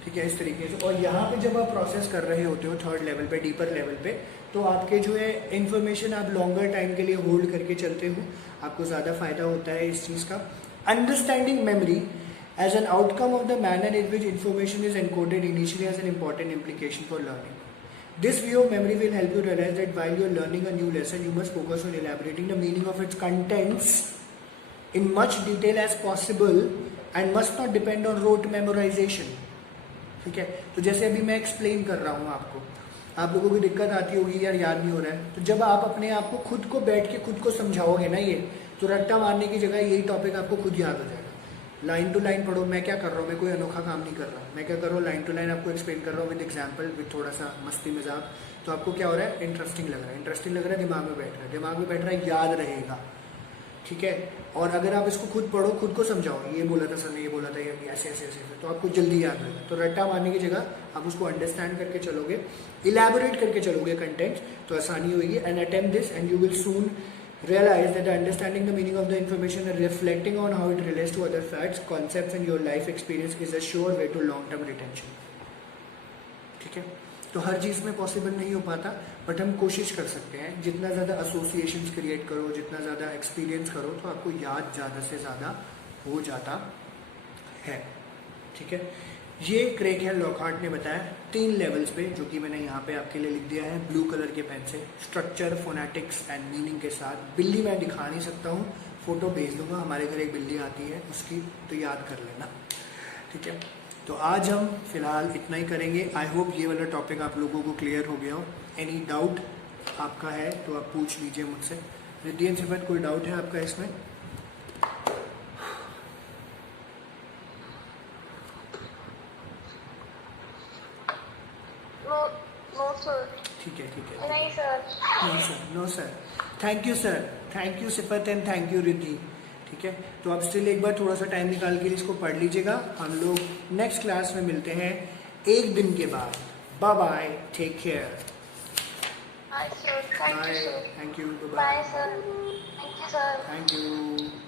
ठीक है, इस तरीके से। और यहाँ पे जब आप प्रोसेस कर रहे होते हो थर्ड लेवल पे, डीपर लेवल पे, तो आपके जो है इन्फॉर्मेशन आप लॉन्गर टाइम के लिए होल्ड करके चलते हो, आपको ज़्यादा फायदा होता है इस चीज़ का। Understanding memory as an outcome of the manner in which information is encoded initially as an important implication for learning. This view of memory will help you realize that while you are learning a new lesson, you must focus on elaborating the meaning of its contents in much detail as possible and must not depend on rote memorization. ठीक है, तो जैसे अभी मैं एक्सप्लेन कर रहा हूँ आपको, आप लोगों को दिक्कत आती होगी यार याद नहीं हो रहा है, तो जब आप अपने आप को खुद को बैठ के खुद को समझाओगे ना, ये तो रट्टा मारने की जगह यही टॉपिक आपको खुद याद हो जाएगा। लाइन टू लाइन पढ़ो, मैं क्या कर रहा हूँ, मैं कोई अनोखा काम नहीं कर रहा हूँ, मैं क्या कर रहा हूँ, लाइन टू लाइन आपको एक्सप्लेन कर रहा हूँ विद एग्जाम्पल, विद थोड़ा सा मस्ती मजाक, तो आपको क्या हो रहा है, इंटरेस्टिंग लग रहा है, इंटरेस्टिंग लग रहा है, दिमाग में बैठ रहा है, दिमाग में बैठ रहा है, याद रहेगा, ठीक है। और अगर आप इसको खुद पढ़ो, खुद को समझाओ, ये बोला था सर ने, ये बोला था, ये ऐसे ऐसे ऐसे, तो आपको जल्दी याद रहेगा। तो रट्टा मारने की जगह आप उसको अंडरस्टैंड करके चलोगे, इलेबोरेट करके चलोगे कंटेंट, तो आसानी होगी। And attempt this and you will soon realize that understanding the meaning of the information and reflecting on how it relates to other facts, concepts and your life experience is a sure way to long term retention. ठीक है, तो हर चीज़ में पॉसिबल नहीं हो पाता, बट हम कोशिश कर सकते हैं। जितना ज़्यादा एसोसिएशंस क्रिएट करो, जितना ज़्यादा एक्सपीरियंस करो, तो आपको याद ज़्यादा से ज़्यादा हो जाता है, ठीक है। ये क्रेग है लॉकहार्ट ने बताया 3 लेवल्स पे, जो कि मैंने यहाँ पे आपके लिए लिख दिया है ब्लू कलर के पेन से, स्ट्रक्चर, फोनेटिक्स एंड मीनिंग के साथ। बिल्ली मैं दिखा नहीं सकता हूँ, फोटो भेज दूंगा, हमारे घर एक बिल्ली आती है उसकी, तो याद कर लेना, ठीक है। तो आज हम फिलहाल इतना ही करेंगे। आई होप ये वाला टॉपिक आप लोगों को क्लियर हो गया हो। एनी डाउट आपका है तो आप पूछ लीजिए मुझसे। रिद्धि एंड सिफत, कोई डाउट है आपका इसमें? ठीक है, ठीक है। नहीं sir. No sir, no sir, thank you sir. Thank you Sifat and thank you Riddhi. ठीक है, तो अब स्टिल एक बार थोड़ा सा टाइम निकाल के इसको पढ़ लीजिएगा। हम लोग नेक्स्ट क्लास में मिलते हैं एक दिन के बाद। Bye bye, take care. Hi sir, thank you sir. Thank you, Bye sir. Thank you sir. Thank you.